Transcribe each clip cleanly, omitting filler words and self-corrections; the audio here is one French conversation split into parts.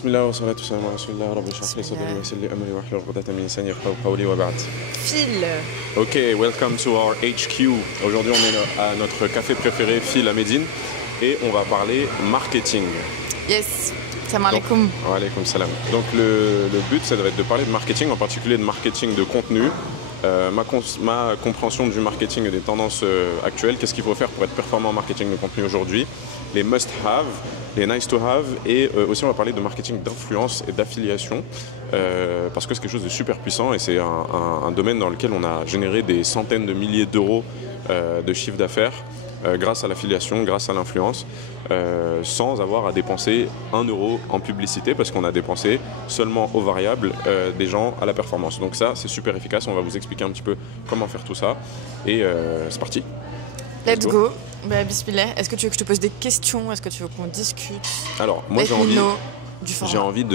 بسم الله والصلاة والسلام على رسول الله رب اشرح لي صدري ويسر لي أمري واحلل عقدة من لساني يفقهوا قولي وبعد. Phil. Ok, welcome to our HQ. Aujourd'hui, on est à notre café préféré, Phil à Médine, et on va parler marketing. Yes. Salam alaikum. Wa alaykoum salam. Donc le but, ça devrait être de parler de marketing, en particulier de marketing de contenu. Ma compréhension du marketing et des tendances actuelles, qu'est-ce qu'il faut faire pour être performant en marketing de contenu aujourd'hui, les must-have, les nice-to-have, et aussi on va parler de marketing d'influence et d'affiliation, parce que c'est quelque chose de super puissant et c'est un domaine dans lequel on a généré des centaines de milliers d'euros de chiffre d'affaires grâce à l'affiliation, grâce à l'influence, sans avoir à dépenser 1 euro en publicité, parce qu'on a dépensé seulement aux variables des gens à la performance. Donc ça, c'est super efficace. On va vous expliquer un petit peu comment faire tout ça. Et c'est parti. Let's go. Bah, bismillah. Est-ce que tu veux que je te pose des questions? Est-ce que tu veux qu'on discute? Alors, moi j'ai envie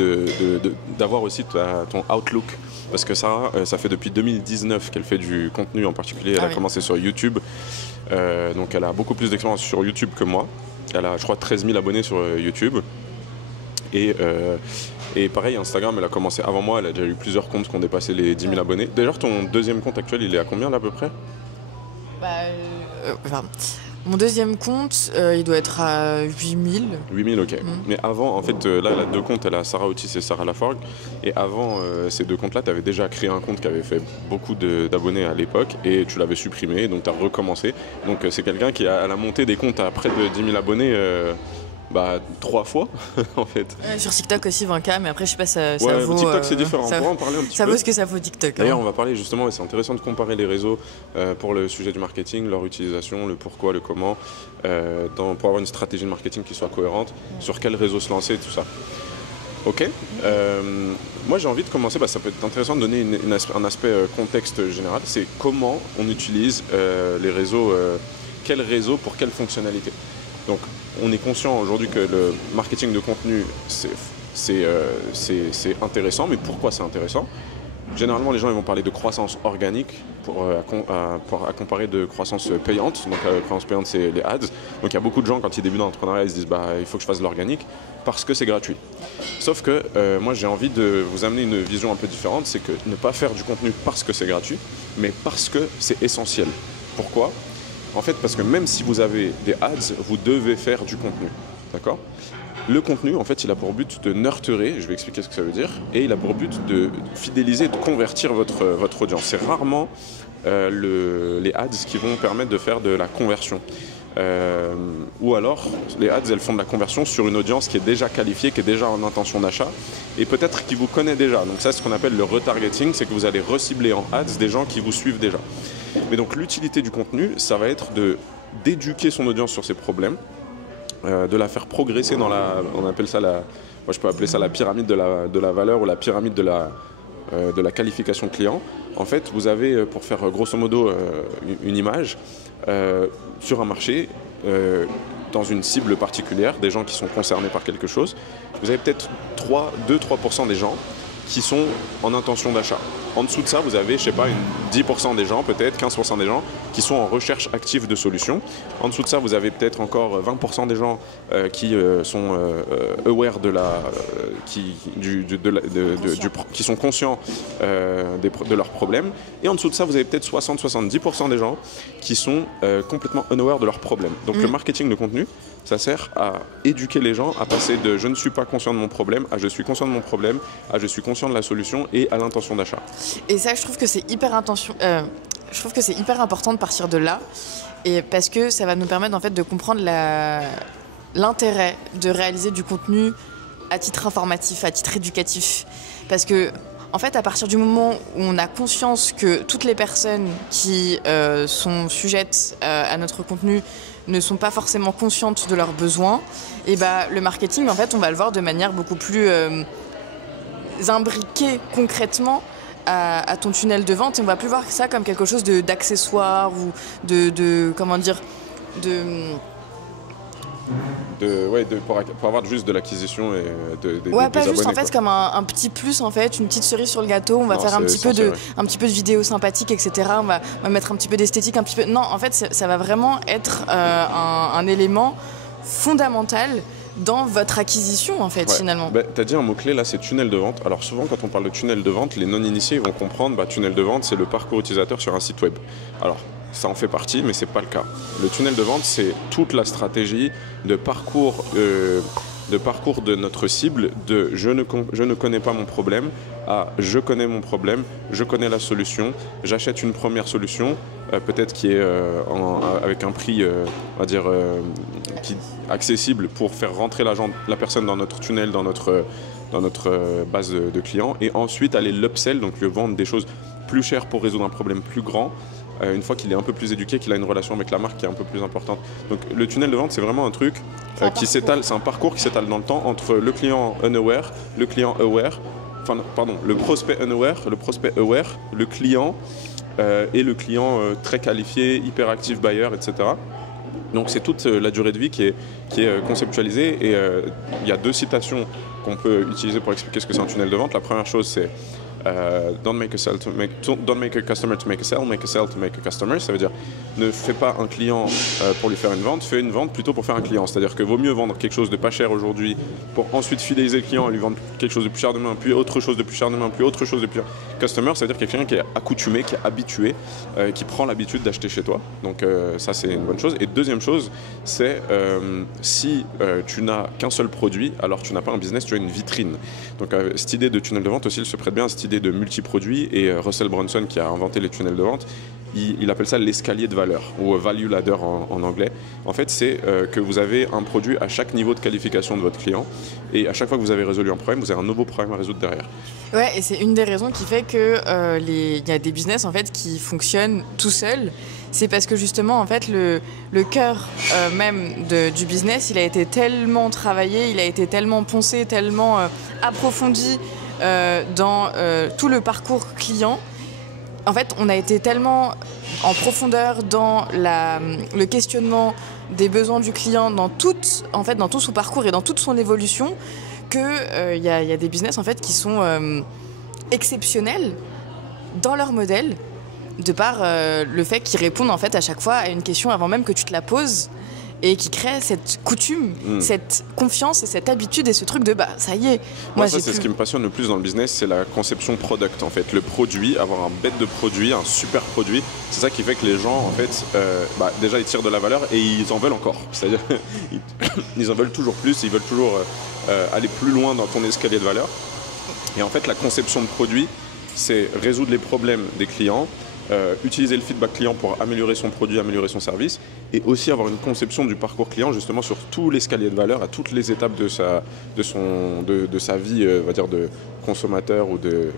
d'avoir aussi ton outlook, parce que ça fait depuis 2019 qu'elle fait du contenu, en particulier elle a commencé sur YouTube, donc elle a beaucoup plus d'expérience sur YouTube que moi. Elle a, je crois, 13 000 abonnés sur YouTube, et pareil, Instagram, elle a commencé avant moi, elle a déjà eu plusieurs comptes qui ont dépassé les 10 000 abonnés. D'ailleurs, ton deuxième compte actuel, il est à combien là à peu près? Mon deuxième compte, il doit être à 8000. 8000, ok. Mais avant, en fait, là, elle a deux comptes, elle a Sarah Otis et Sarah Laforgue. Et avant ces deux comptes-là, tu avais déjà créé un compte qui avait fait beaucoup d'abonnés à l'époque et tu l'avais supprimé, donc tu as recommencé. Donc c'est quelqu'un qui a monté des comptes à près de 10 000 abonnés 3 fois, en fait. Sur TikTok aussi, 20K, mais après, je sais pas, ça ouais, vaut... TikTok, c'est différent. On pourra en parler un petit peu. Ça vaut ce que ça vaut, TikTok. D'ailleurs, on va parler justement, et c'est intéressant de comparer les réseaux pour le sujet du marketing, leur utilisation, le pourquoi, le comment, pour avoir une stratégie de marketing qui soit cohérente, sur quel réseau se lancer, tout ça. Ok. Moi, j'ai envie de commencer, ça peut être intéressant de donner un aspect contexte général, c'est comment on utilise les réseaux, quel réseau pour quelle fonctionnalité. Donc, on est conscient aujourd'hui que le marketing de contenu, c'est intéressant, mais pourquoi c'est intéressant? Généralement, les gens ils vont parler de croissance organique à comparer de croissance payante. Donc, la croissance payante, c'est les ads. Donc, il y a beaucoup de gens, quand ils débutent dans l'entrepreneuriat, ils se disent il faut que je fasse de l'organique parce que c'est gratuit. Sauf que moi, j'ai envie de vous amener une vision un peu différente, c'est que ne pas faire du contenu parce que c'est gratuit, mais parce que c'est essentiel. Pourquoi? En fait, parce que même si vous avez des ads, vous devez faire du contenu, d'accord? Le contenu, en fait, il a pour but de nurturer, je vais expliquer ce que ça veut dire, et il a pour but de fidéliser, de convertir votre audience. C'est rarement les ads qui vont permettre de faire de la conversion. Ou alors, les ads, elles font de la conversion sur une audience qui est déjà qualifiée, qui est déjà en intention d'achat, et peut-être qui vous connaît déjà. Donc ça, c'est ce qu'on appelle le retargeting, c'est que vous allez recibler en ads des gens qui vous suivent déjà. Mais donc l'utilité du contenu, ça va être d'éduquer son audience sur ses problèmes, de la faire progresser dans on appelle ça moi je peux appeler ça la pyramide de la valeur, ou la pyramide de la qualification client. En fait, vous avez, pour faire grosso modo une image, sur un marché, dans une cible particulière, des gens qui sont concernés par quelque chose, vous avez peut-être 2-3% des gens qui sont en intention d'achat. En dessous de ça, vous avez, je sais pas, 10% des gens, peut-être 15% des gens qui sont en recherche active de solutions. En dessous de ça, vous avez peut-être encore 20% des gens qui sont aware qui sont conscients de leurs problèmes. Et en dessous de ça, vous avez peut-être 60-70% des gens qui sont complètement unaware de leurs problèmes. Donc le marketing de contenu, ça sert à éduquer les gens à passer de « je ne suis pas conscient de mon problème » à « je suis conscient de mon problème » à « je suis conscient de la solution » et à l'intention d'achat. Et ça, je trouve que c'est hyper important de partir de là, et parce que ça va nous permettre en fait de comprendre l'intérêt de réaliser du contenu à titre informatif, à titre éducatif. Parce que en fait, à partir du moment où on a conscience que toutes les personnes qui sont sujettes à notre contenu ne sont pas forcément conscientes de leurs besoins, et le marketing, en fait, on va le voir de manière beaucoup plus imbriquée concrètement à ton tunnel de vente, et on va plus voir ça comme quelque chose d'accessoire ou pour avoir juste de l'acquisition et des pas abonnés, juste en fait comme un petit plus, en fait, une petite cerise sur le gâteau. On va faire un petit peu de vidéos sympathiques, etc. On va mettre un petit peu d'esthétique, un petit peu. Non, en fait, ça va vraiment être un élément fondamental dans votre acquisition, en fait, finalement. Tu as dit un mot-clé, là, c'est tunnel de vente. Alors souvent, quand on parle de tunnel de vente, les non-initiés vont comprendre, tunnel de vente, c'est le parcours utilisateur sur un site web. Alors, ça en fait partie, mais ce n'est pas le cas. Le tunnel de vente, c'est toute la stratégie de parcours de notre cible, de je ne connais pas mon problème à je connais mon problème, je connais la solution, j'achète une première solution, peut-être qui est avec un prix, on va dire, qui accessible pour faire rentrer la personne dans notre tunnel, dans notre base de clients, et ensuite aller l'upsell, donc lui vendre des choses plus chères pour résoudre un problème plus grand, une fois qu'il est un peu plus éduqué, qu'il a une relation avec la marque qui est un peu plus importante. Donc le tunnel de vente, c'est vraiment un truc qui s'étale, c'est un parcours qui s'étale dans le temps entre le client unaware, le client aware, le prospect unaware, le prospect aware, le client et le client très qualifié, hyperactif buyer, etc. Donc c'est toute la durée de vie qui est conceptualisée, et il y a 2 citations qu'on peut utiliser pour expliquer ce que c'est un tunnel de vente. La première chose, c'est don't make a customer to make a sell to make a customer. Ça veut dire, ne fais pas un client pour lui faire une vente, fais une vente plutôt pour faire un client. C'est-à-dire que vaut mieux vendre quelque chose de pas cher aujourd'hui pour ensuite fidéliser le client et lui vendre quelque chose de plus cher demain, puis autre chose de plus cher demain, puis autre chose de plus cher. Customer, ça veut dire quelqu'un qui est accoutumé, qui est habitué, qui prend l'habitude d'acheter chez toi. Donc ça, c'est une bonne chose. Et deuxième chose, c'est si tu n'as qu'un seul produit, alors tu n'as pas un business, tu as une vitrine. Donc cette idée de tunnel de vente aussi, elle se prête bien à cette idée de multi-produits, et Russell Brunson, qui a inventé les tunnels de vente, il appelle ça l'escalier de valeur, ou value ladder en anglais. En fait, c'est que vous avez un produit à chaque niveau de qualification de votre client, et à chaque fois que vous avez résolu un problème, vous avez un nouveau problème à résoudre derrière. Ouais, et c'est une des raisons qui fait que y a des business en fait qui fonctionnent tout seuls. C'est parce que justement, en fait, le cœur même du business, il a été tellement travaillé, il a été tellement poncé, tellement approfondi dans tout le parcours client. En fait, on a été tellement en profondeur dans le questionnement des besoins du client dans tout son parcours et dans toute son évolution, que y a des business en fait qui sont exceptionnels dans leur modèle, de par le fait qu'ils répondent en fait à chaque fois à une question avant même que tu te la poses, et qui crée cette coutume, cette confiance et cette habitude et ce truc de ça y est. Moi, ça, c'est ce qui me passionne le plus dans le business, c'est la conception product en fait. Le produit, avoir un bête de produit, un super produit, c'est ça qui fait que les gens en fait, déjà ils tirent de la valeur et ils en veulent encore. C'est-à-dire ils en veulent toujours plus, ils veulent toujours aller plus loin dans ton escalier de valeur. Et en fait, la conception de produit, c'est résoudre les problèmes des clients, utiliser le feedback client pour améliorer son produit, améliorer son service, et aussi avoir une conception du parcours client justement sur tout l'escalier de valeur, à toutes les étapes de sa vie, on va dire, de consommateur ou de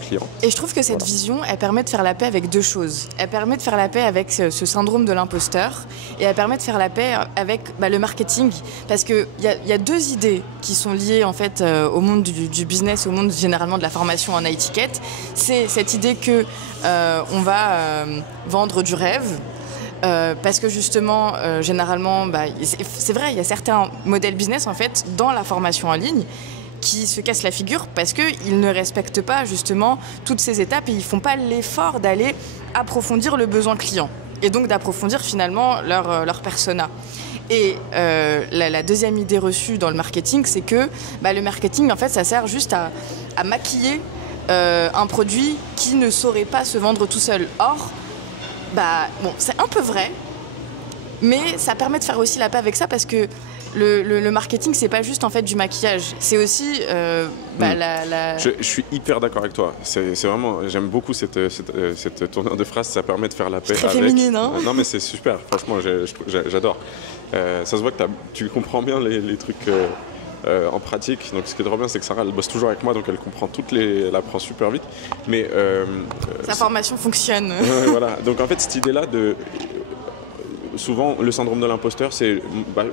client. Et je trouve que cette vision, elle permet de faire la paix avec 2 choses. Elle permet de faire la paix avec ce syndrome de l'imposteur, et elle permet de faire la paix avec le marketing, parce qu'il y a 2 idées qui sont liées en fait au monde du business, au monde généralement de la formation en étiquette. C'est cette idée que on va vendre du rêve, parce que justement, généralement, c'est vrai, il y a certains modèles business en fait dans la formation en ligne qui se cassent la figure parce qu'ils ne respectent pas justement toutes ces étapes, et ils ne font pas l'effort d'aller approfondir le besoin client et donc d'approfondir finalement leur persona. Et la deuxième idée reçue dans le marketing, c'est que le marketing en fait ça sert juste à maquiller un produit qui ne saurait pas se vendre tout seul. Or, c'est un peu vrai, mais ça permet de faire aussi la paix avec ça, parce que le marketing, c'est pas juste en fait du maquillage, c'est aussi Je suis hyper d'accord avec toi. C'est vraiment, j'aime beaucoup cette tournure de phrase. Ça permet de faire la paix très avec. Féminine, hein. Non, mais c'est super. Franchement, j'adore. Ça se voit que tu comprends bien les trucs en pratique. Donc, ce qui est trop bien, c'est que Sarah, elle bosse toujours avec moi, donc elle comprend elle apprend super vite. Mais sa formation fonctionne. Voilà. Donc, en fait, cette idée-là de souvent, le syndrome de l'imposteur, c'est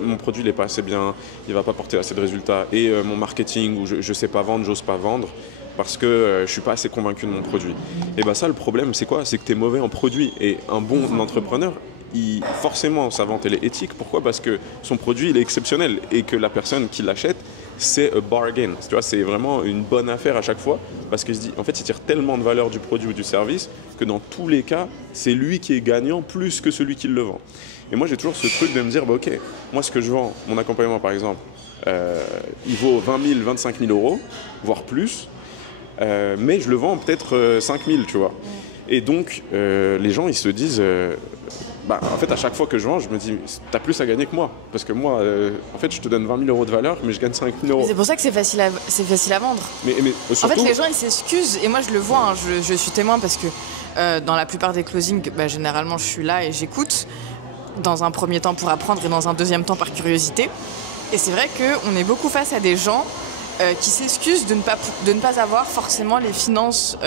mon produit n'est pas assez bien, il ne va pas porter assez de résultats, et mon marketing, où je ne sais pas vendre, j'ose pas vendre, parce que je ne suis pas assez convaincu de mon produit. Et ça, le problème, c'est quoi? C'est que tu es mauvais en produit. Et un bon entrepreneur, forcément, sa vente, elle est éthique. Pourquoi? Parce que son produit, il est exceptionnel, et que la personne qui l'achète, c'est a bargain. Tu vois, c'est vraiment une bonne affaire à chaque fois, parce qu'il se dit, en fait, il tire tellement de valeur du produit ou du service que dans tous les cas, c'est lui qui est gagnant plus que celui qui le vend. Et moi, j'ai toujours ce truc de me dire, bah, ok, moi, ce que je vends, mon accompagnement par exemple, il vaut 20 000, 25 000 euros, voire plus, mais je le vends peut-être 5 000, tu vois. Et donc, les gens, ils se disent, en fait, à chaque fois que je vends, je me dis, t'as plus à gagner que moi. Parce que moi, en fait, je te donne 20 000 euros de valeur, mais je gagne 5 000 euros. C'est pour ça que c'est facile à vendre. Mais surtout... En fait, les gens, ils s'excusent. Et moi, je le vois, hein, je suis témoin parce que dans la plupart des closings, généralement, je suis là et j'écoute. Dans un premier temps pour apprendre et dans un deuxième temps par curiosité. Et c'est vrai qu'on est beaucoup face à des gens qui s'excusent de ne pas avoir forcément les finances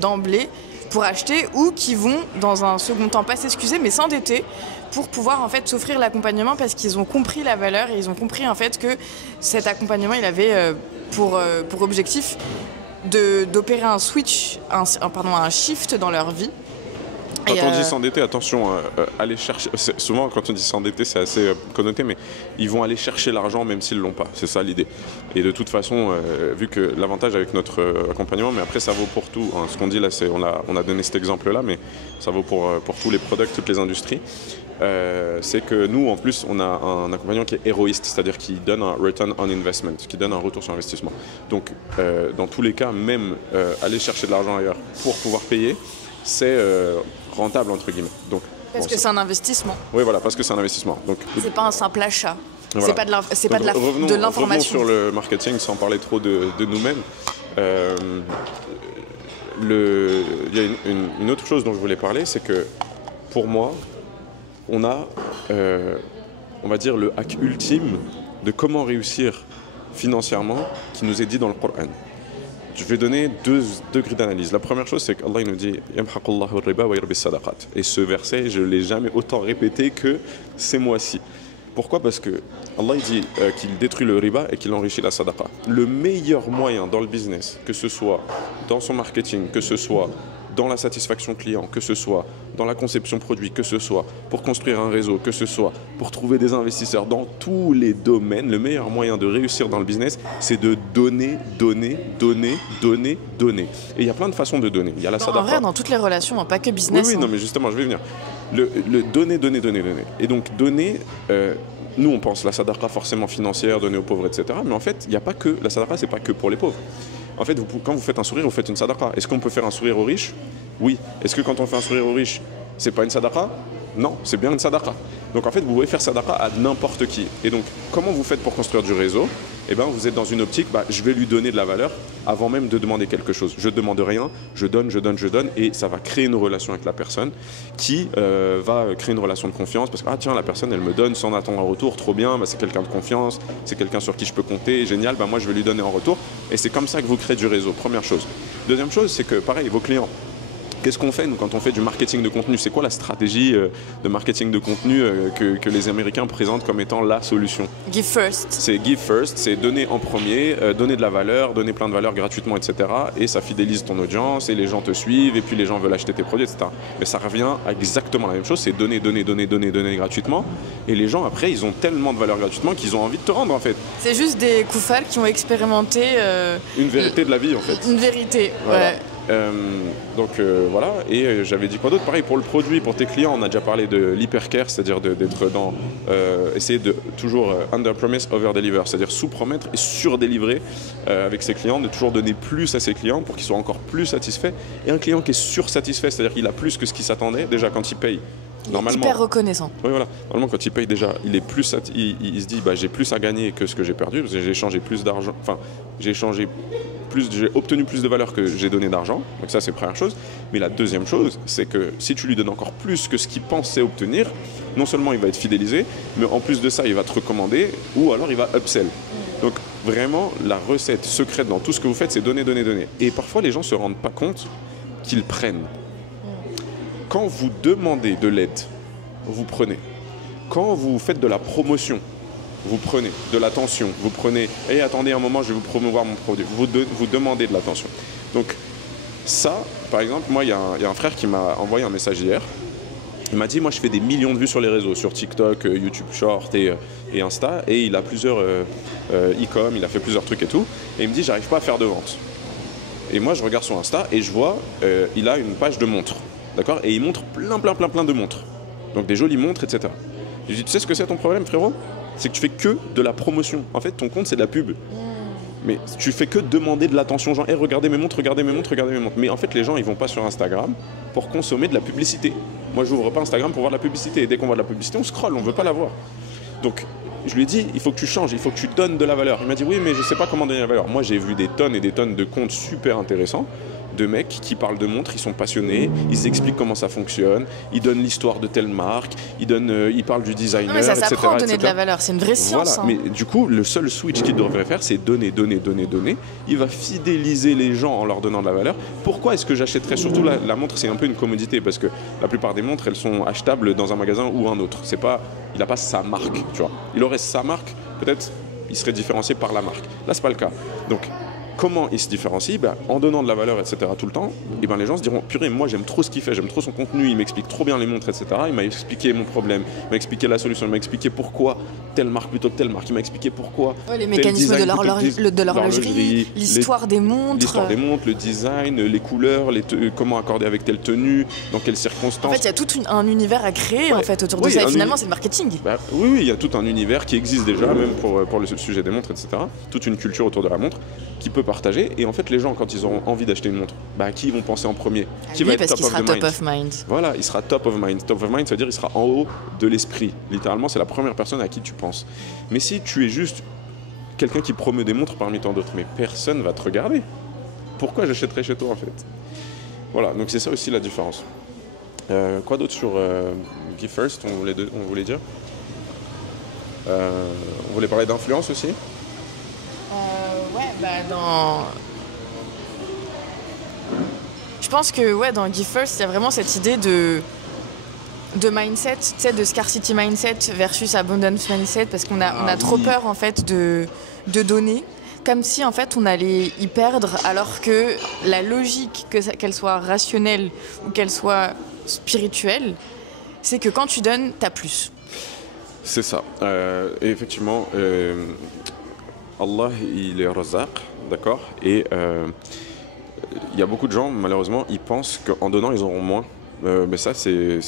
d'emblée pour acheter ou qui vont dans un second temps pas s'excuser mais s'endetter pour pouvoir en fait s'offrir l'accompagnement parce qu'ils ont compris la valeur et ils ont compris en fait que cet accompagnement il avait pour objectif d'opérer un switch, un shift dans leur vie. Quand on dit s'endetter, attention, aller chercher. Souvent, quand on dit s'endetter, c'est assez connoté, mais ils vont aller chercher l'argent même s'ils ne l'ont pas. C'est ça l'idée. Et de toute façon, vu que l'avantage avec notre accompagnement, mais après ça vaut pour tout. Hein, ce qu'on dit là, c'est on a donné cet exemple-là, mais ça vaut pour tous les products, toutes les industries. C'est que nous, en plus, on a un accompagnement qui est héroïste, c'est-à-dire qui donne un return on investment, qui donne un retour sur investissement. Donc, dans tous les cas, même aller chercher de l'argent ailleurs pour pouvoir payer, c'est rentable entre guillemets. Donc, parce que c'est un investissement. Oui, voilà, parce que c'est un investissement. Donc, c'est pas un simple achat. Voilà. C'est pas de l'information. Revenons sur le marketing sans parler trop de nous-mêmes. Il y a une autre chose dont je voulais parler, c'est que pour moi, on a, on va dire, le hack ultime de comment réussir financièrement qui nous est dit dans le Coran. Je vais donner deux grilles d'analyse. La première chose, c'est qu'Allah nous dit « Yamhaqullahu ar-riba wa yurbi sadaqat ». Et ce verset, je ne l'ai jamais autant répété que ces mois-ci. Pourquoi ? Parce que Allah dit qu'il détruit le riba et qu'il enrichit la sadaqa. Le meilleur moyen dans le business, que ce soit dans son marketing, que ce soit dans la satisfaction client, que ce soit dans la conception produit, que ce soit pour construire un réseau, que ce soit pour trouver des investisseurs dans tous les domaines, le meilleur moyen de réussir dans le business, c'est de donner. Et il y a plein de façons de donner. Il y a la sadaqa. En vrai, dans toutes les relations, pas que business. Oui, non, mais justement, je vais venir. Le donner. Et donc, donner, nous, on pense la sadaqa forcément financière, donner aux pauvres, etc. Mais en fait, il n'y a pas que, la sadaqa, c'est pas que pour les pauvres. En fait, quand vous faites un sourire, vous faites une sadaqa. Est-ce qu'on peut faire un sourire aux riches ? Oui. Est-ce que quand on fait un sourire aux riches, c'est pas une sadaqa ? Non, c'est bien une sadaqa. Donc en fait, vous pouvez faire sadaqa à n'importe qui. Et donc, comment vous faites pour construire du réseau ? Eh bien, vous êtes dans une optique, je vais lui donner de la valeur avant même de demander quelque chose. Je ne demande rien, je donne, et ça va créer une relation avec la personne qui va créer une relation de confiance parce que, tiens, la personne, elle me donne sans attendre un retour, trop bien, c'est quelqu'un de confiance, c'est quelqu'un sur qui je peux compter, génial, moi je vais lui donner en retour. Et c'est comme ça que vous créez du réseau, première chose. Deuxième chose, c'est que, pareil, vos clients, qu'est-ce qu'on fait nous, quand on fait du marketing de contenu ? C'est quoi la stratégie de marketing de contenu que les Américains présentent comme étant la solution ? Give first. C'est give first, c'est donner en premier, donner de la valeur, donner plein de valeur gratuitement, etc. Et ça fidélise ton audience et les gens te suivent et puis les gens veulent acheter tes produits, etc. Mais ça revient à exactement la même chose, c'est donner gratuitement. Et les gens, après, ils ont tellement de valeur gratuitement qu'ils ont envie de te rendre, en fait. C'est juste des koufars qui ont expérimenté... une vérité de la vie, en fait. Une vérité, voilà. Ouais. Voilà, et j'avais dit quoi d'autre ? Pareil pour le produit, pour tes clients, on a déjà parlé de l'hypercare, c'est-à-dire d'être dans essayer de toujours under promise, over deliver, c'est-à-dire sous-promettre et sur-délivrer avec ses clients, de toujours donner plus à ses clients pour qu'ils soient encore plus satisfaits. Et un client qui est sursatisfait, c'est-à-dire qu'il a plus que ce qu'il s'attendait, déjà quand il paye. Normalement, hyper reconnaissant. Oui, voilà. Normalement, quand il paye déjà, il est plus, il se dit, j'ai plus à gagner que ce que j'ai perdu, parce que j'ai échangé plus d'argent. Enfin, j'ai obtenu plus de valeur que j'ai donné d'argent. Donc ça, c'est la première chose. Mais la deuxième chose, c'est que si tu lui donnes encore plus que ce qu'il pensait obtenir, non seulement il va être fidélisé, mais en plus de ça, il va te recommander, ou alors il va upsell. Donc vraiment, la recette secrète dans tout ce que vous faites, c'est donner. Et parfois, les gens ne se rendent pas compte qu'ils prennent. Quand vous demandez de l'aide, vous prenez. Quand vous faites de la promotion, vous prenez. De l'attention, vous prenez. Et attendez un moment, je vais vous promouvoir mon produit. Vous demandez de l'attention. Donc ça, par exemple, moi, il y a un frère qui m'a envoyé un message hier. Il m'a dit, moi, je fais des millions de vues sur les réseaux, sur TikTok, YouTube Short et Insta. Et il a plusieurs e-com, il a fait plusieurs trucs et tout. Et il me dit, j'arrive pas à faire de vente. Et moi, je regarde son Insta et je vois, il a une page de montres. D'accord ? Et il montre plein de montres. Donc des jolies montres, etc. Je lui dis, tu sais ce que c'est ton problème, frérot? C'est que tu fais que de la promotion. En fait, ton compte, c'est de la pub. Mais tu fais que demander de l'attention, genre, hey, regardez mes montres, regardez mes montres, regardez mes montres. Mais en fait, les gens, ils vont pas sur Instagram pour consommer de la publicité. Moi, je n'ouvre pas Instagram pour voir de la publicité. Et dès qu'on voit de la publicité, on scrolle, on veut pas la voir. Donc, je lui ai dit, il faut que tu changes, il faut que tu donnes de la valeur. Il m'a dit, oui, mais je sais pas comment donner la valeur. Moi, j'ai vu des tonnes et des tonnes de comptes super intéressants, de mecs qui parlent de montres, ils sont passionnés, ils expliquent comment ça fonctionne, ils donnent l'histoire de telle marque, ils parlent du designer, non, mais ça s'apprend à donner etc. de la valeur, c'est une vraie science. Voilà. Mais du coup, le seul switch qu'il devrait faire, c'est donner. Il va fidéliser les gens en leur donnant de la valeur. Pourquoi est-ce que j'achèterais surtout la montre? C'est un peu une commodité parce que la plupart des montres, elles sont achetables dans un magasin ou un autre. C'est pas, il n'a pas sa marque, tu vois. Il aurait sa marque, peut-être il serait différencié par la marque. Là, c'est pas le cas. Donc, comment il se différencie? En donnant de la valeur, etc. tout le temps, et les gens se diront, purée, moi j'aime trop ce qu'il fait, j'aime trop son contenu, il m'explique trop bien les montres, etc. Il m'a expliqué mon problème, il m'a expliqué la solution, il m'a expliqué pourquoi telle marque plutôt que telle marque, il m'a expliqué pourquoi les mécanismes de l'horlogerie, l'histoire des montres, le design, les couleurs, comment accorder avec telle tenue, dans quelles circonstances. En fait, il y a tout un univers à créer en fait, autour de ça, et finalement c'est le marketing. Oui, il y a tout un univers qui existe déjà, même pour le sujet des montres, etc. Toute une culture autour de la montre qui peut partager. Et en fait, les gens, quand ils auront envie d'acheter une montre, à qui ils vont penser en premier? Qui va être parce qu'il sera top of mind. Voilà, il sera top of mind. Top of mind, ça veut dire il sera en haut de l'esprit. Littéralement, c'est la première personne à qui tu penses. Mais si tu es juste quelqu'un qui promeut des montres parmi tant d'autres, mais personne va te regarder. Pourquoi j'achèterais chez toi, en fait? Voilà, donc c'est ça aussi la différence. Quoi d'autre sur Give First, on voulait dire on voulait parler d'influence aussi. Je pense que dans Give First, il y a vraiment cette idée de mindset, tu sais, de scarcity mindset versus abundance mindset, parce qu'on a trop peur en fait de donner, comme si en fait on allait y perdre, alors que la logique, qu'elle soit rationnelle ou qu'elle soit spirituelle, c'est que quand tu donnes, t'as plus. C'est ça. Et effectivement, Allah, il est Razaq, d'accord? Et il y a beaucoup de gens, malheureusement, ils pensent qu'en donnant, ils auront moins. Mais ça, c'est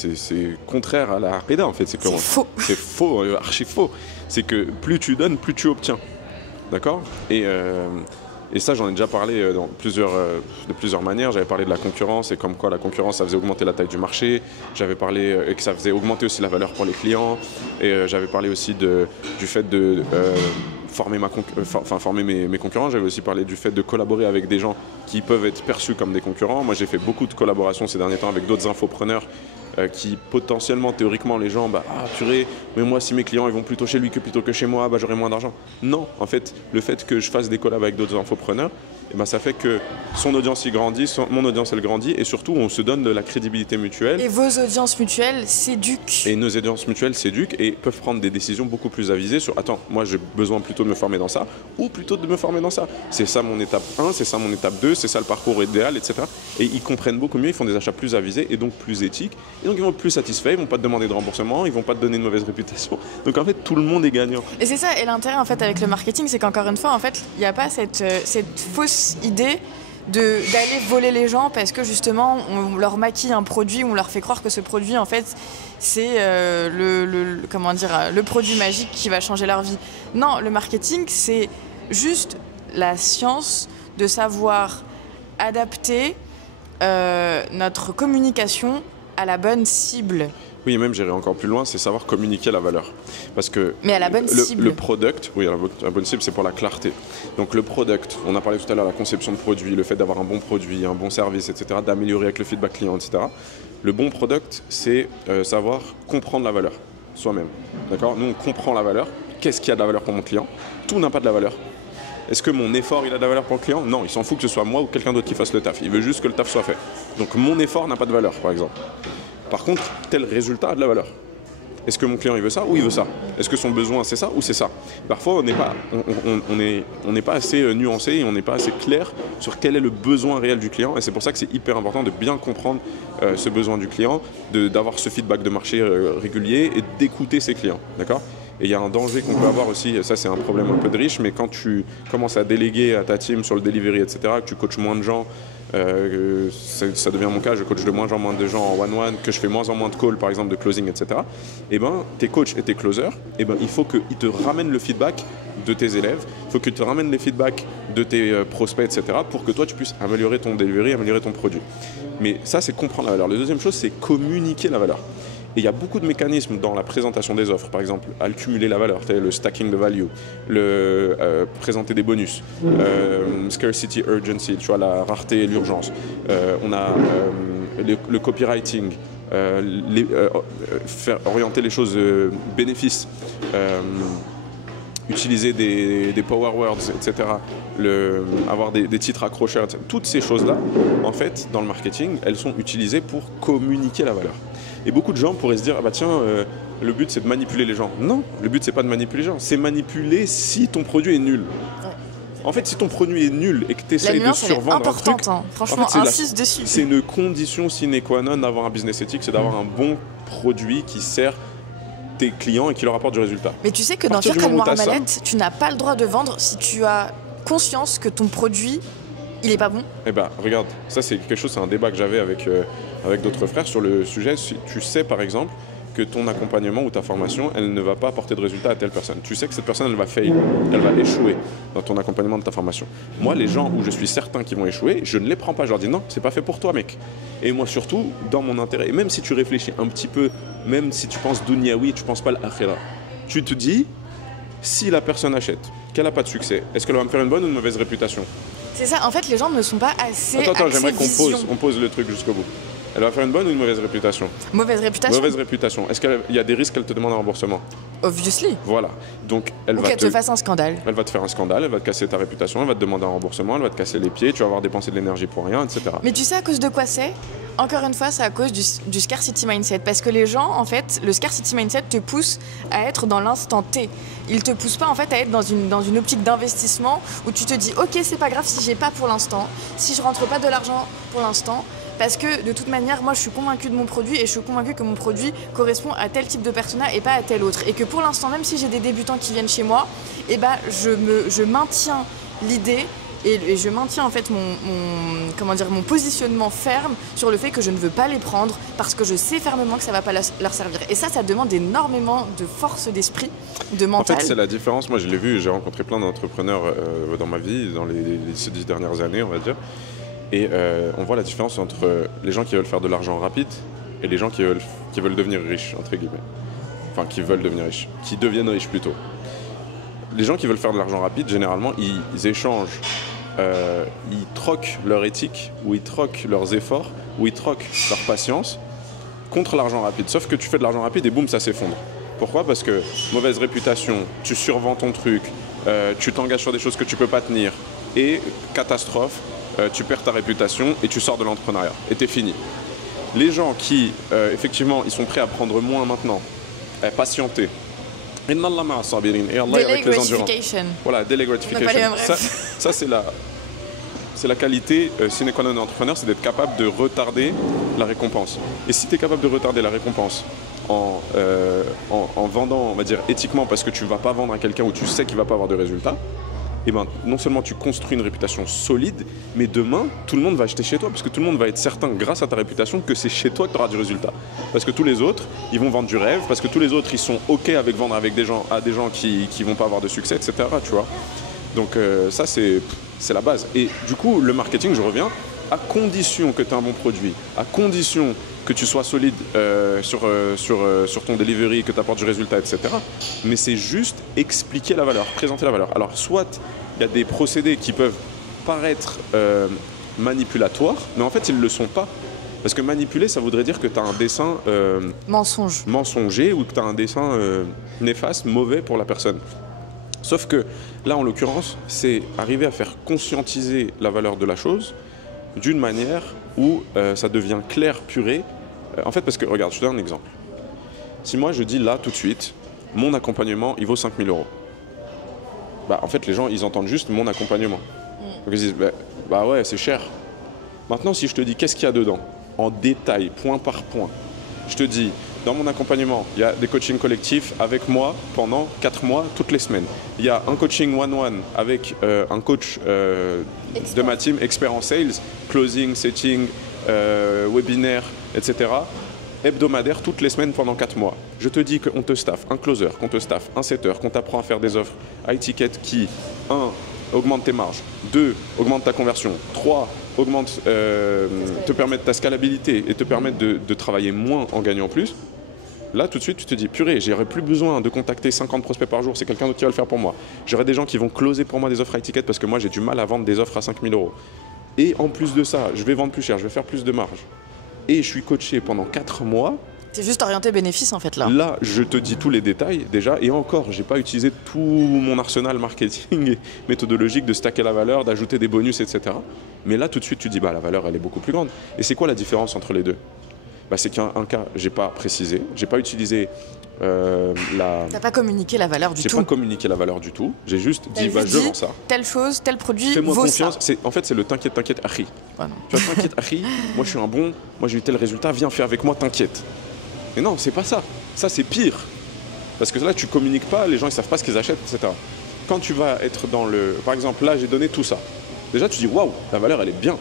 contraire à la Aqida, en fait. C'est faux. C'est faux, archi faux. C'est que plus tu donnes, plus tu obtiens. D'accord? Et ça, j'en ai déjà parlé de plusieurs manières. J'avais parlé de la concurrence et comme quoi la concurrence, ça faisait augmenter la taille du marché. J'avais parlé que ça faisait augmenter aussi la valeur pour les clients. Et j'avais parlé aussi du fait de former mes concurrents. J'avais aussi parlé du fait de collaborer avec des gens qui peuvent être perçus comme des concurrents. Moi, j'ai fait beaucoup de collaborations ces derniers temps avec d'autres infopreneurs qui potentiellement, théoriquement, les gens, purée, mais moi, si mes clients ils vont plutôt chez lui que plutôt que chez moi, j'aurai moins d'argent. Non, en fait, le fait que je fasse des collabs avec d'autres infopreneurs, ça fait que son audience y grandit, mon audience elle grandit, et surtout on se donne de la crédibilité mutuelle. Et vos audiences mutuelles s'éduquent. Et nos audiences mutuelles s'éduquent et peuvent prendre des décisions beaucoup plus avisées sur attends, moi j'ai besoin plutôt de me former dans ça ou plutôt de me former dans ça. C'est ça mon étape 1, c'est ça mon étape 2, c'est ça le parcours idéal, etc. Et ils comprennent beaucoup mieux, ils font des achats plus avisés et donc plus éthiques. Et donc ils vont être plus satisfaits, ils vont pas te demander de remboursement, ils vont pas te donner de mauvaise réputation. Donc en fait tout le monde est gagnant. Et c'est ça, et l'intérêt en fait avec le marketing, c'est qu'encore une fois en fait, il n'y a pas cette fausse idée d'aller voler les gens parce que justement on leur maquille un produit, on leur fait croire que ce produit en fait c'est le produit magique qui va changer leur vie. Non, le marketing c'est juste la science de savoir adapter notre communication à la bonne cible. Oui, et même j'irai encore plus loin, c'est savoir communiquer la valeur. Parce que mais à la bonne cible. Le product, oui, la bonne cible, c'est pour la clarté. Donc le product, on a parlé tout à l'heure de la conception de produit, le fait d'avoir un bon produit, un bon service, etc., d'améliorer avec le feedback client, etc. Le bon product, c'est savoir comprendre la valeur soi-même. D'accord? Nous, on comprend la valeur. Qu'est-ce qui a de la valeur pour mon client? Tout n'a pas de la valeur. Est-ce que mon effort, il a de la valeur pour le client? Non, il s'en fout que ce soit moi ou quelqu'un d'autre qui fasse le taf. Il veut juste que le taf soit fait. Donc mon effort n'a pas de valeur, par exemple. Par contre, tel résultat a de la valeur. Est-ce que mon client il veut ça ou il veut ça? Est-ce que son besoin c'est ça ou c'est ça? Parfois on n'est pas assez nuancé et on n'est pas assez clair sur quel est le besoin réel du client, et c'est pour ça que c'est hyper important de bien comprendre ce besoin du client, d'avoir ce feedback de marché régulier et d'écouter ses clients, d'accord? Et il y a un danger qu'on peut avoir aussi, ça c'est un problème un peu de riche, mais quand tu commences à déléguer à ta team sur le delivery, etc., que tu coaches moins de gens, ça devient mon cas, je coach de moins en moins de gens en one-one, que je fais moins en moins de calls, par exemple de closing, etc. Et ben, tes coachs et tes closers, et ben, il faut qu'ils te ramènent le feedback de tes élèves, il faut qu'ils te ramènent les feedbacks de tes prospects, etc. pour que toi, tu puisses améliorer ton delivery, améliorer ton produit. Mais ça, c'est comprendre la valeur. La deuxième chose, c'est communiquer la valeur. Et il y a beaucoup de mécanismes dans la présentation des offres, par exemple, à cumuler la valeur, le stacking de value, présenter des bonus, scarcity urgency, tu vois, la rareté et l'urgence. On a le copywriting, faire orienter les choses bénéfices, utiliser des power words, etc. Avoir des titres accrocheurs, etc. Toutes ces choses-là, en fait, dans le marketing, elles sont utilisées pour communiquer la valeur. Et beaucoup de gens pourraient se dire, ah bah tiens, le but c'est de manipuler les gens. Non, le but c'est pas de manipuler les gens, c'est manipuler si ton produit est nul. En fait, si ton produit est nul et que tu essayes de survendre un truc, hein. Franchement, en fait, insiste dessus. C'est une condition sine qua non d'avoir un business éthique, c'est d'avoir un bon produit qui sert tes clients et qui leur apporte du résultat. Mais tu sais que dans Turk Al Noir Mallette, tu n'as pas le droit de vendre si tu as conscience que ton produit, il est pas bon. Eh ben, regarde, ça c'est quelque chose, c'est un débat que j'avais avec d'autres frères sur le sujet. Tu sais par exemple que ton accompagnement ou ta formation, elle ne va pas apporter de résultat à telle personne. Tu sais que cette personne, elle va fail, elle va échouer dans ton accompagnement de ta formation. Moi, les gens où je suis certain qu'ils vont échouer, je ne les prends pas. Je leur dis non, c'est pas fait pour toi, mec. Et moi surtout, dans mon intérêt, et même si tu réfléchis un petit peu, même si tu penses dunyaoui, tu penses pas l'akhira, tu te dis, si la personne achète, qu'elle n'a pas de succès, est-ce qu'elle va me faire une bonne ou une mauvaise réputation? C'est ça, en fait, les gens ne sont pas assez. Attends, j'aimerais qu'on pose le truc jusqu'au bout. Elle va faire une bonne ou une mauvaise réputation? Mauvaise réputation. Mauvaise réputation. Est-ce qu'il y a des risques qu'elle te demande un remboursement? Obviously. Voilà. Donc elle va te fasse un scandale. Elle va te faire un scandale, elle va te casser ta réputation, elle va te demander un remboursement, elle va te casser les pieds, tu vas avoir dépensé de l'énergie pour rien, etc. Mais tu sais à cause de quoi c'est? Encore une fois, c'est à cause du scarcity mindset. Parce que les gens, en fait, le scarcity mindset te pousse à être dans l'instant T. Il te pousse pas, en fait, à être dans une optique d'investissement où tu te dis, ok, c'est pas grave si j'ai pas pour l'instant, si je rentre pas de l'argent pour l'instant. Parce que de toute manière, moi je suis convaincue de mon produit et je suis convaincue que mon produit correspond à tel type de persona et pas à tel autre. Et que pour l'instant, même si j'ai des débutants qui viennent chez moi, eh ben, je maintiens l'idée et je maintiens en fait mon positionnement ferme sur le fait que je ne veux pas les prendre parce que je sais fermement que ça ne va pas leur servir. Et ça demande énormément de force d'esprit, de mental. En fait, c'est la différence. Moi, je l'ai vu, j'ai rencontré plein d'entrepreneurs dans ma vie, dans ces 10 dernières années, on va dire. Et on voit la différence entre les gens qui veulent faire de l'argent rapide et les gens qui veulent devenir riches, entre guillemets. Enfin, qui veulent devenir riches, qui deviennent riches plutôt. Les gens qui veulent faire de l'argent rapide, généralement, ils échangent, ils troquent leur éthique, ou ils troquent leurs efforts, ou ils troquent leur patience contre l'argent rapide. Sauf que tu fais de l'argent rapide et boum, ça s'effondre. Pourquoi? Parce que mauvaise réputation, tu survends ton truc, tu t'engages sur des choses que tu peux pas tenir, et catastrophe, tu perds ta réputation et tu sors de l'entrepreneuriat et t'es fini. Les gens qui, effectivement, ils sont prêts à prendre moins maintenant, à patienter. Et Allah avec les endurants. Voilà, delay gratification. Ça c'est la qualité sine qua non de l'entrepreneur, c'est d'être capable de retarder la récompense. Et si tu es capable de retarder la récompense en vendant, on va dire, éthiquement, parce que tu ne vas pas vendre à quelqu'un où tu sais qu'il ne va pas avoir de résultat, et ben, non seulement tu construis une réputation solide, mais demain, tout le monde va acheter chez toi, parce que tout le monde va être certain, grâce à ta réputation, que c'est chez toi que tu auras du résultat. Parce que tous les autres, ils vont vendre du rêve, parce que tous les autres, ils sont OK avec vendre avec des gens qui vont pas avoir de succès, etc. Tu vois. Donc ça, c'est la base. Et du coup, le marketing, je reviens, à condition que tu aies un bon produit, à condition que tu sois solide sur ton delivery, que tu apportes du résultat, etc. Mais c'est juste expliquer la valeur, présenter la valeur. Alors, soit il y a des procédés qui peuvent paraître manipulatoires, mais en fait, ils ne le sont pas. Parce que manipuler, ça voudrait dire que tu as un dessin mensonger ou que tu as un dessin néfaste, mauvais pour la personne. Sauf que là, en l'occurrence, c'est arriver à faire conscientiser la valeur de la chose d'une manière où ça devient clair, puré. En fait, parce que, regarde, je te donne un exemple. Si moi, je dis là, tout de suite, mon accompagnement, il vaut 5 000 €. Bah, en fait, les gens, ils entendent juste mon accompagnement. Donc, ils disent, bah ouais, c'est cher. Maintenant, si je te dis, qu'est-ce qu'il y a dedans? En détail, point par point. Je te dis, Dans mon accompagnement, il y a des coachings collectifs avec moi pendant 4 mois, toutes les semaines. Il y a un coaching one-one avec un coach de ma team, expert en sales, closing, setting, webinaire, etc. hebdomadaire toutes les semaines pendant 4 mois. Je te dis qu'on te staffe un closer, qu'on te staffe un setter, qu'on t'apprend à faire des offres high ticket qui, 1, augmente tes marges, 2, augmente ta conversion, 3, augmente, te permettent ta scalabilité et te permettent de travailler moins en gagnant plus. Là, tout de suite, tu te dis, purée, j'aurais plus besoin de contacter 50 prospects par jour, c'est quelqu'un d'autre qui va le faire pour moi. J'aurai des gens qui vont closer pour moi des offres high ticket parce que moi, j'ai du mal à vendre des offres à 5 000 €. Et en plus de ça, je vais vendre plus cher, je vais faire plus de marge. Et je suis coaché pendant 4 mois. C'est juste orienté bénéfice en fait là. Là, je te dis tous les détails déjà. Et encore, j'ai pas utilisé tout mon arsenal marketing et méthodologique de stacker la valeur, d'ajouter des bonus, etc. Mais là, tout de suite, tu dis, bah, la valeur, elle est beaucoup plus grande. Et c'est quoi la différence entre les deux? Bah, c'est qu'un cas, j'ai pas précisé, j'ai pas utilisé T'as pas communiqué la valeur du tout. J'ai pas communiqué la valeur du tout. J'ai juste dit, bah, je vends ça. Telle chose, tel produit, fais-moi vaut confiance. ça. En fait, c'est le t'inquiète, Harry. Ouais, non. Tu vois, t'inquiète, Harry. Moi, je suis un bon. Moi, j'ai eu tel résultat. Viens, fais avec moi, t'inquiète. Et non, c'est pas ça. Ça, c'est pire. Parce que là, tu communiques pas, les gens, ils savent pas ce qu'ils achètent, etc. Quand tu vas être dans le. Par exemple, là, j'ai donné tout ça. Déjà, tu dis, waouh, la valeur, elle est bien.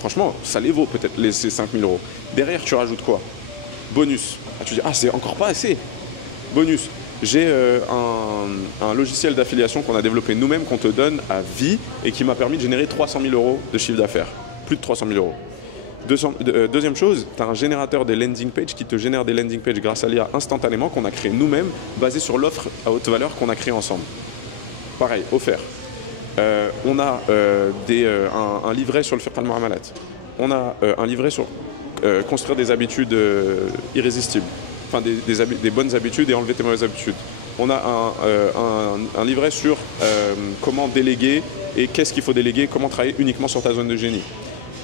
Franchement, ça les vaut peut-être, ces 5 000 €. Derrière, tu rajoutes quoi? Bonus. Ah, tu dis, ah, c'est encore pas assez. Bonus. J'ai un logiciel d'affiliation qu'on a développé nous-mêmes, qu'on te donne à vie et qui m'a permis de générer 300 000 € de chiffre d'affaires. Plus de 300 000 €. Deuxième chose, tu as un générateur des landing pages qui te génère des landing pages grâce à l'IA instantanément qu'on a créé nous-mêmes, basé sur l'offre à haute valeur qu'on a créée ensemble. Pareil, offert. On a un livret sur le fiqh al-mu'amalat. On a un livret sur construire des habitudes irrésistibles. Enfin, des bonnes habitudes et enlever tes mauvaises habitudes. On a un livret sur comment déléguer et qu'est-ce qu'il faut déléguer, comment travailler uniquement sur ta zone de génie.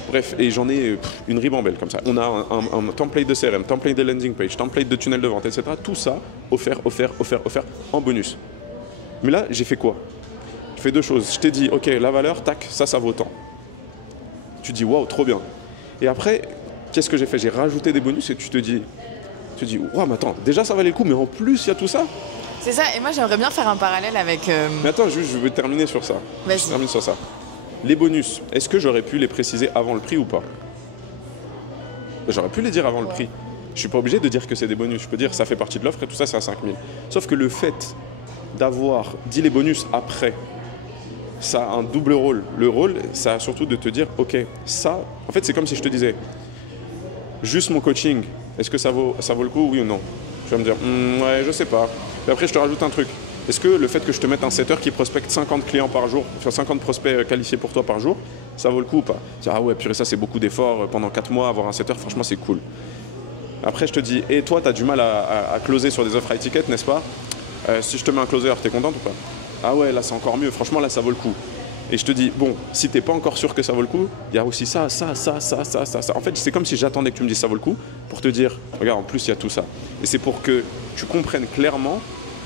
Bref, et j'en ai une ribambelle comme ça. On a un template de CRM, template de landing page, template de tunnel de vente, etc. Tout ça offert en bonus. Mais là, j'ai fait quoi? Je fais 2 choses. Je t'ai dit, ok, la valeur, tac, ça vaut tant. Tu dis, waouh, trop bien. Et après, qu'est-ce que j'ai fait? J'ai rajouté des bonus et tu te dis, waouh, mais attends, déjà ça valait le coup, mais en plus, il y a tout ça. C'est ça, et moi j'aimerais bien faire un parallèle avec... Mais attends, je veux terminer sur ça. Vas-y. Je termine sur ça. Les bonus, est-ce que j'aurais pu les préciser avant le prix ou pas? J'aurais pu les dire avant le prix. Je suis pas obligé de dire que c'est des bonus. Je peux dire ça fait partie de l'offre et tout ça, c'est à 5 000. Sauf que le fait d'avoir dit les bonus après, ça a un double rôle. Le rôle, ça a surtout de te dire, ok, ça... En fait, c'est comme si je te disais, juste mon coaching, est-ce que ça vaut le coup, oui ou non? Tu vas me dire, ouais, je sais pas. Et après, je te rajoute un truc. Est-ce que le fait que je te mette un setter qui prospecte 50 clients par jour, enfin 50 prospects qualifiés pour toi par jour, ça vaut le coup ou pas? Tu dis, ah ouais, purée, ça c'est beaucoup d'efforts pendant 4 mois, avoir un setter, franchement c'est cool. Après je te dis, et toi tu as du mal à closer sur des offres high ticket, n'est-ce pas? Si je te mets un closer, t'es contente ou pas? Ah ouais, là c'est encore mieux, franchement là ça vaut le coup. Et je te dis, bon, si t'es pas encore sûr que ça vaut le coup, il y a aussi ça. En fait, c'est comme si j'attendais que tu me dises ça vaut le coup pour te dire, regarde, en plus il y a tout ça. Et c'est pour que tu comprennes clairement.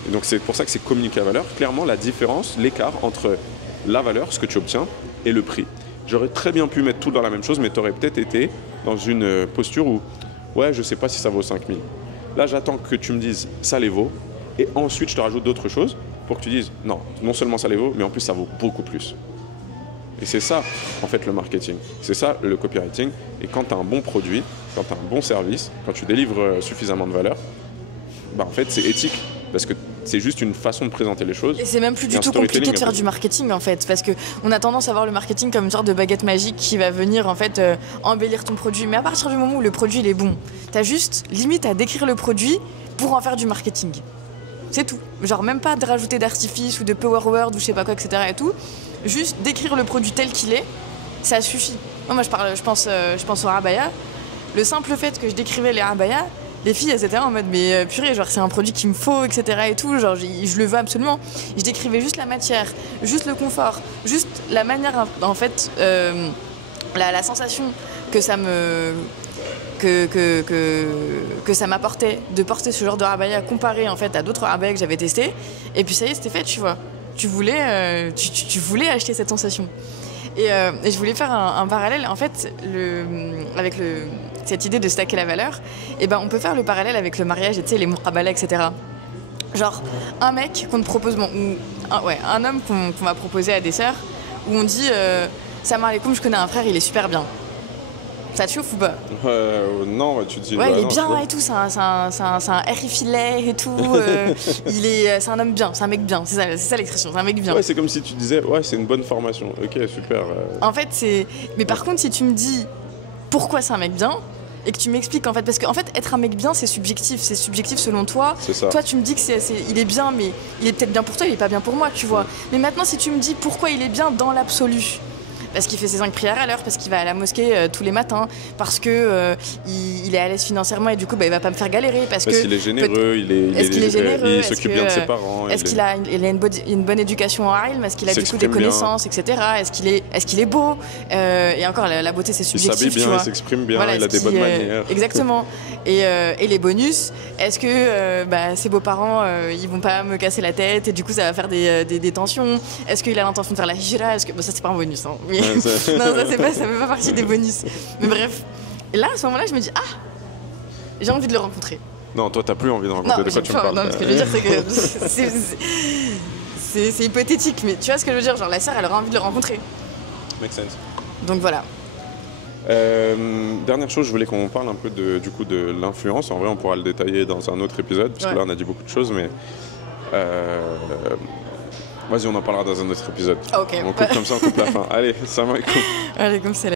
Et donc c'est pour ça que c'est communiquer la valeur, clairement la différence, l'écart entre la valeur, ce que tu obtiens, et le prix. J'aurais très bien pu mettre tout dans la même chose, mais tu aurais peut-être été dans une posture où, ouais, je sais pas si ça vaut 5 000. Là, j'attends que tu me dises, ça les vaut, et ensuite je te rajoute d'autres choses pour que tu dises, non seulement ça les vaut, mais en plus ça vaut beaucoup plus. Et c'est ça, en fait, le marketing. C'est ça, le copywriting. Et quand tu as un bon produit, quand tu as un bon service, quand tu délivres suffisamment de valeur, bah, en fait, c'est éthique. Parce que c'est juste une façon de présenter les choses. Et c'est même plus du tout compliqué de faire du marketing en fait, parce qu'on a tendance à voir le marketing comme une sorte de baguette magique qui va venir en fait embellir ton produit. Mais à partir du moment où le produit il est bon, t'as juste limite à décrire le produit pour en faire du marketing. C'est tout. Genre même pas de rajouter d'artifice ou de power word ou je sais pas quoi, etc. et tout. Juste décrire le produit tel qu'il est, ça suffit. Moi je pense aux abayas. Le simple fait que je décrivais les abayas, les filles elles étaient en mode mais purée, genre c'est un produit qu'il me faut, etc. et tout, genre je le veux absolument. Je décrivais juste la matière, juste le confort, juste la manière en fait, la sensation que ça me que ça m'apportait de porter ce genre de abaya comparé en fait à d'autres abayas que j'avais testés. Et puis ça y est, c'était fait, tu vois. Tu voulais acheter cette sensation. Et je voulais faire un parallèle en fait avec cette idée de stacker la valeur, et ben on peut faire le parallèle avec le mariage et tu sais, les muqabala, etc. Genre, un mec qu'on te propose, bon, ou un homme qu'on va proposer à des sœurs, où on dit Salam alaikum, je connais un frère, il est super bien. Ça te chauffe ou pas? Non, tu te dis. Ouais, il est non, bien et tout, c'est un RI filet et tout. C'est un homme bien, c'est un mec bien, c'est ça l'expression, c'est un mec bien. Ouais, c'est comme si tu disais, ouais, c'est une bonne formation. Ok, super. En fait, c'est. Mais par contre, si tu me dis pourquoi c'est un mec bien, et que tu m'expliques en fait, parce qu'en fait, être un mec bien, c'est subjectif selon toi. C'est ça. Toi, tu me dis que il est bien, mais il est peut-être bien pour toi, il est pas bien pour moi, tu vois. Mais maintenant, si tu me dis pourquoi il est bien dans l'absolu, parce qu'il fait ses 5 prières à l'heure, parce qu'il va à la mosquée tous les matins, parce que il est à l'aise financièrement et du coup il va pas me faire galérer, parce qu'il est généreux, il s'occupe bien de ses parents, est-ce qu'il a une bonne éducation en ilm, est-ce qu'il a du coup des connaissances, etc. Est-ce qu'il est beau, et encore la beauté c'est subjectif, il s'habille bien, tu vois. il s'exprime bien, voilà, il a des bonnes manières. Exactement. Et les bonus, est-ce que ses beaux-parents ils vont pas me casser la tête et du coup ça va faire des tensions, est-ce qu'il a l'intention de faire la hijra, bon, ça c'est pas un bonus, hein. Non, ça fait pas partie des bonus. Mais bref, et là à ce moment-là je me dis j'ai envie de le rencontrer. Non, toi t'as plus envie de rencontrer, de quoi tu me parles. Non, ce que je veux dire c'est que c'est hypothétique, mais tu vois ce que je veux dire, genre la sœur elle aura envie de le rencontrer. Make sense. Donc voilà. Dernière chose, je voulais qu'on parle un peu de l'influence. En vrai, on pourra le détailler dans un autre épisode, parce que là on a dit beaucoup de choses, mais vas-y, on en parlera dans un autre épisode. Ok. On coupe comme ça, on coupe la fin. Allez, salam alaikum. Alaikum salam.